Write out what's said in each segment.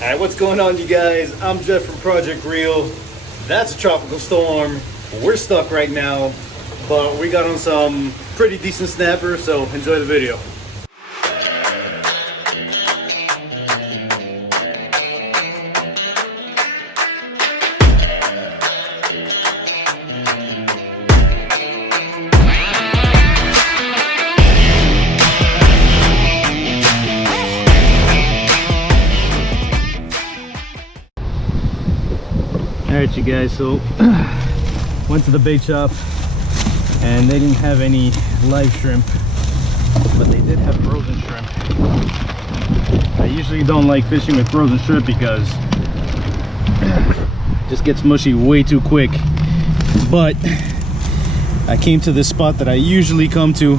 Alright, what's going on, you guys? I'm Jeff from Project Reel. That's a tropical storm. We're stuck right now, but we got on some pretty decent snapper, so enjoy the video. Alright, you guys, so went to the bait shop and they didn't have any live shrimp, but they did have frozen shrimp. I usually don't like fishing with frozen shrimp because it just gets mushy way too quick, but I came to this spot that I usually come to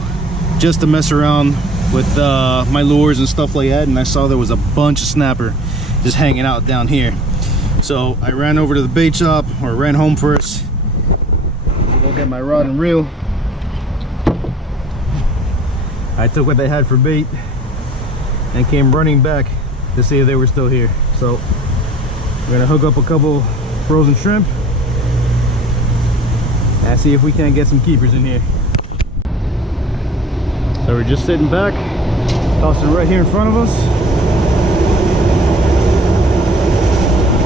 just to mess around with my lures and stuff like that, and I saw there was a bunch of snapper just hanging out down here. So I ran over to the bait shop, or ran home first, go get my rod and reel. I took what they had for bait and came running back to see if they were still here. So we're gonna hook up a couple frozen shrimp and see if we can't get some keepers in here. So we're just sitting back, tossing right here in front of us,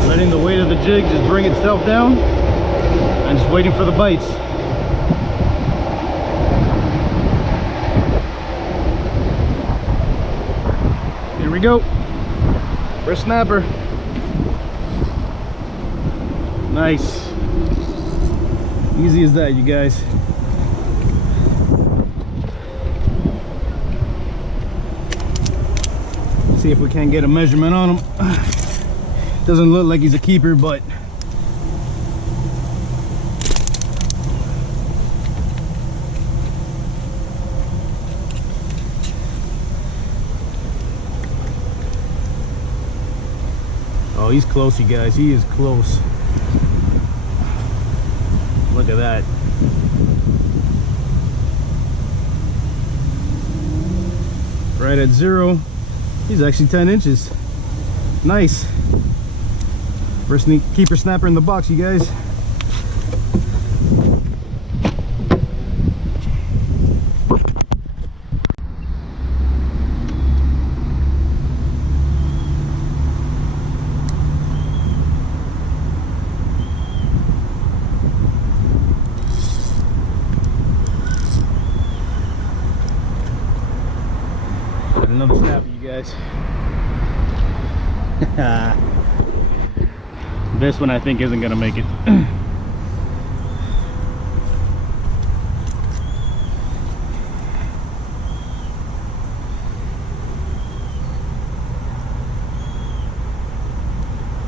letting the weight of the jig just bring itself down and just waiting for the bites. Here we go. First snapper. Nice. Easy as that, you guys. See if we can get a measurement on him. Doesn't look like he's a keeper, but oh, he's close, you guys. He is close. Look at that. Right at 0. He's actually 10 inches. Nice. First keeper snapper in the box, you guys. Got another snapper, you guys. This one I think isn't gonna make it.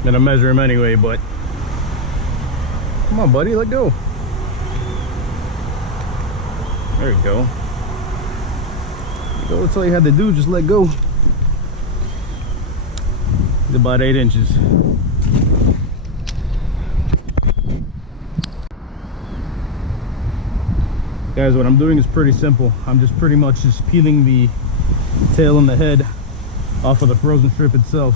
Gonna measure him anyway, but come on, buddy, let go. There you go. That's all you had to do, just let go. He's about 8 inches. Guys, what I'm doing is pretty simple. I'm just pretty much just peeling the tail and the head off of the frozen shrimp itself.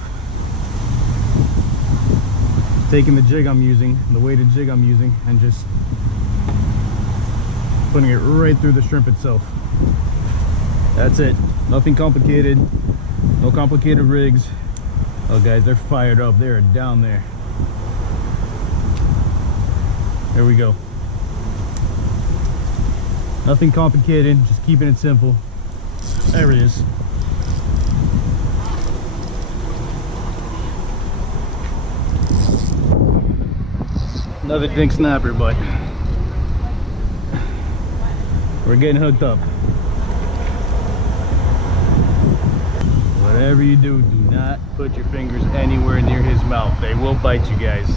Taking the jig I'm using, the weighted jig I'm using, and just putting it right through the shrimp itself. That's it. Nothing complicated. No complicated rigs. Oh guys, they're fired up. They're down there. There we go. Nothing complicated, just keeping it simple. There it is. Another dink snapper, but we're getting hooked up. Whatever you do, do not put your fingers anywhere near his mouth. They will bite you, guys.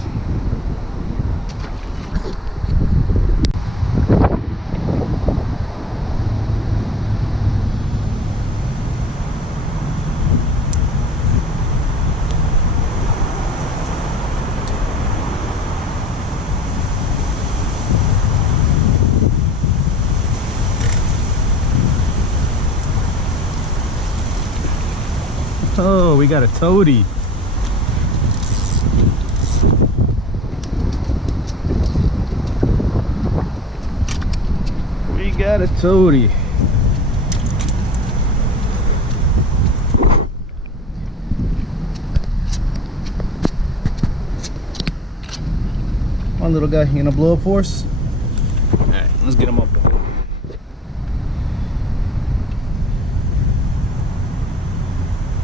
Oh, we got a toady. got a toady. One little guy, you gonna blow up for us? Alright, let's get him up.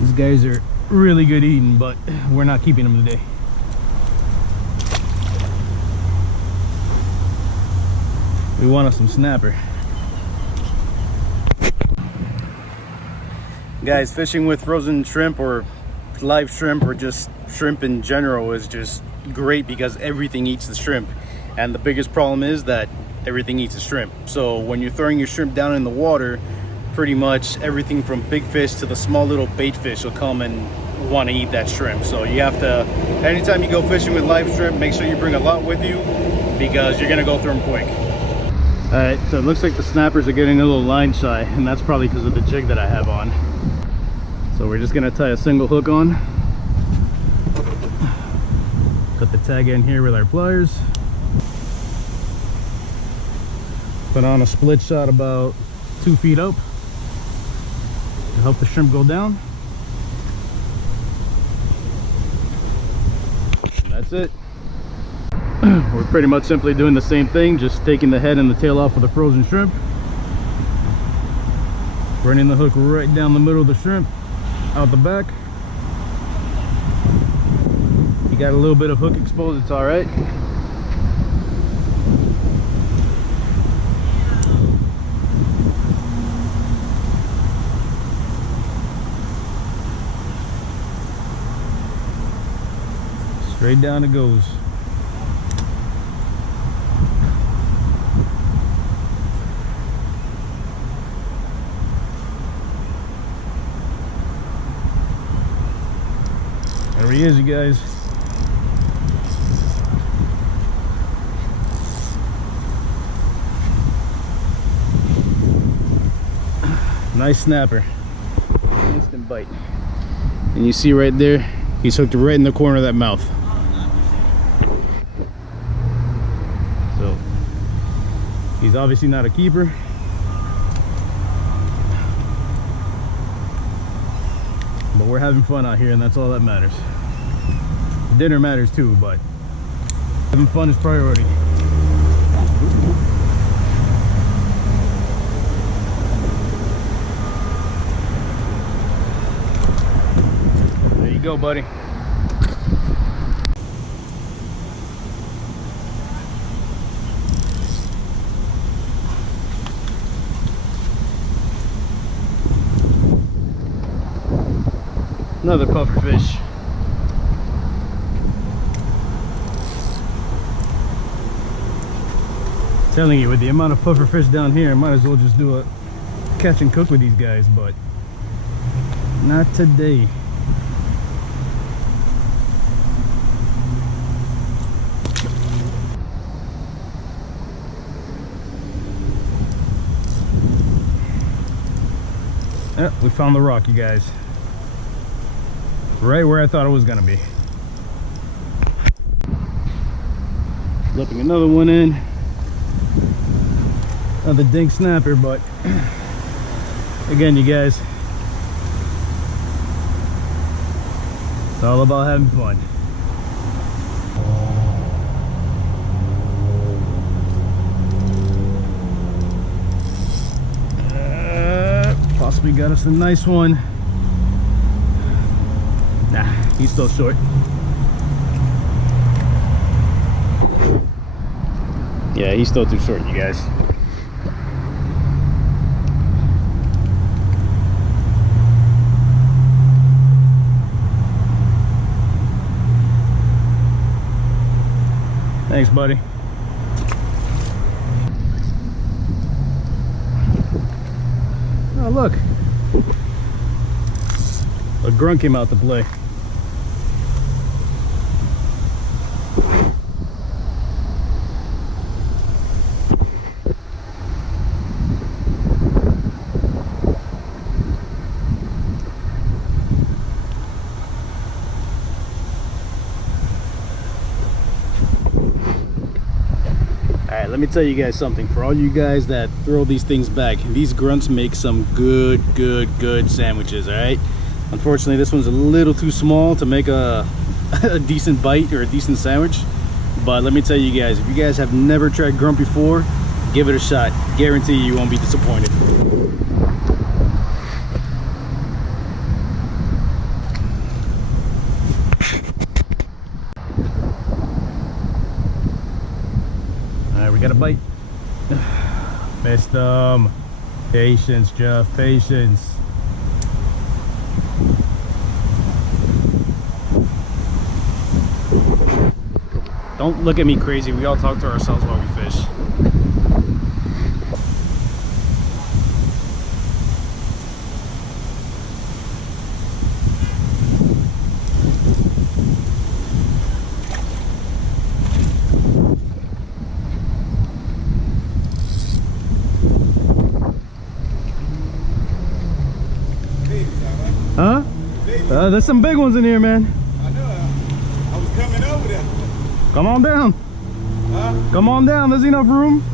These guys are really good eating, but we're not keeping them today. We want us some snapper. Guys, fishing with frozen shrimp or live shrimp or just shrimp in general is just great because everything eats the shrimp. And the biggest problem is that everything eats the shrimp. So when you're throwing your shrimp down in the water, pretty much everything from big fish to the small little bait fish will come and want to eat that shrimp. So you have to, anytime you go fishing with live shrimp, make sure you bring a lot with you because you're gonna go through them quick. All right, so it looks like the snappers are getting a little line shy, and that's probably because of the jig that I have on. So we're just gonna tie a single hook on, put the tag in here with our pliers, put on a split shot about 2 feet up to help the shrimp go down. And that's it. We're pretty much simply doing the same thing, just taking the head and the tail off of the frozen shrimp, running the hook right down the middle of the shrimp, out the back. You got a little bit of hook exposed, it's all right. Straight down it goes. There he is, you guys. Nice snapper. Instant bite. And you see right there, he's hooked right in the corner of that mouth. So, he's obviously not a keeper. But we're having fun out here, and that's all that matters. Dinner matters too, but having fun is priority. There you go, buddy. Another puffer fish. Telling you, with the amount of puffer fish down here, I might as well just do a catch and cook with these guys, but not today. Yeah, we found the rock, you guys. Right where I thought it was gonna be. Flipping another one in. Another dink snapper, but again, you guys, it's all about having fun. Possibly got us a nice one. Nah, he's still short. Yeah, he's still too short, you guys. Thanks, buddy. Oh, look. A grunt came out to play. Let let me tell you guys something. For all you guys that throw these things back, these grunts make some good sandwiches. All right, unfortunately this one's a little too small to make a decent bite or a decent sandwich, but let me tell you guys, if you guys have never tried grunt before, give it a shot. Guarantee you won't be disappointed. We got a bite. Missed them. Patience, Jeff, patience. Don't look at me crazy. We all talk to ourselves while we fish. Huh? There's some big ones in here, man. I know. I was coming over there. Come on down. Huh? Come on down. There's enough room.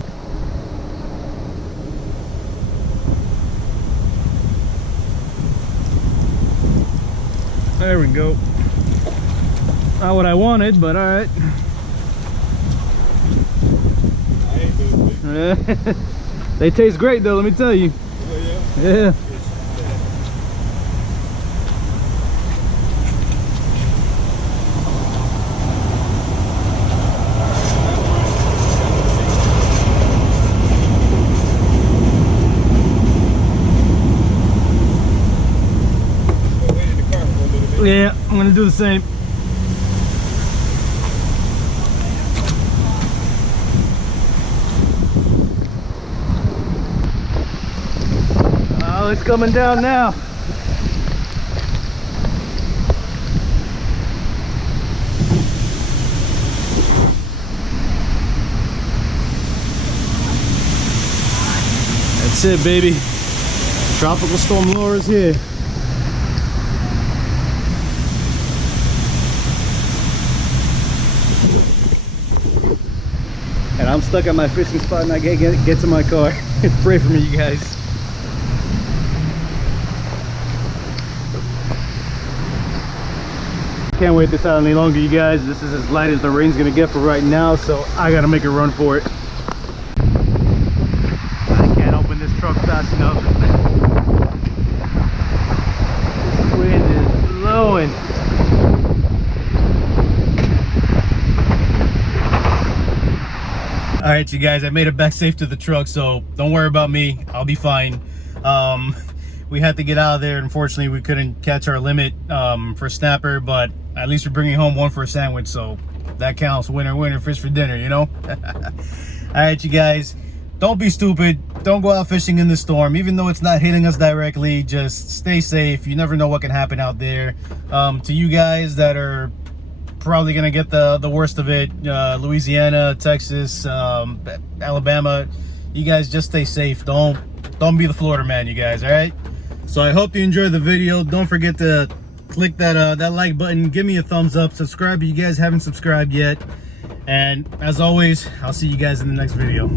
There we go. Not what I wanted, but all right. I ain't doing They taste great, though. Let me tell you. Oh, yeah? Yeah. Yeah, I'm gonna do the same. Oh, it's coming down now. That's it, baby. Tropical storm lure is here. And I'm stuck at my fishing spot and I get to my car. Pray for me, you guys. Can't wait this out any longer, you guys. This is as light as the rain's gonna get for right now, so I gotta make a run for it. I can't open this truck fast enough. This wind is blowing. All right, you guys, I made it back safe to the truck, so don't worry about me. I'll be fine. We had to get out of there. Unfortunately, we couldn't catch our limit for snapper, but at least we're bringing home one for a sandwich, so that counts. Winner, winner, fish for dinner, you know? All right, you guys, don't be stupid. Don't go out fishing in the storm. Even though it's not hitting us directly, just stay safe. You never know what can happen out there. To you guys that are probably gonna get the worst of it, Louisiana, Texas, Alabama, you guys just stay safe. Don't be the Florida man, you guys. All right, so I hope you enjoyed the video. Don't forget to click that like button, give me a thumbs up, subscribe if you guys haven't subscribed yet, and as always, I'll see you guys in the next video.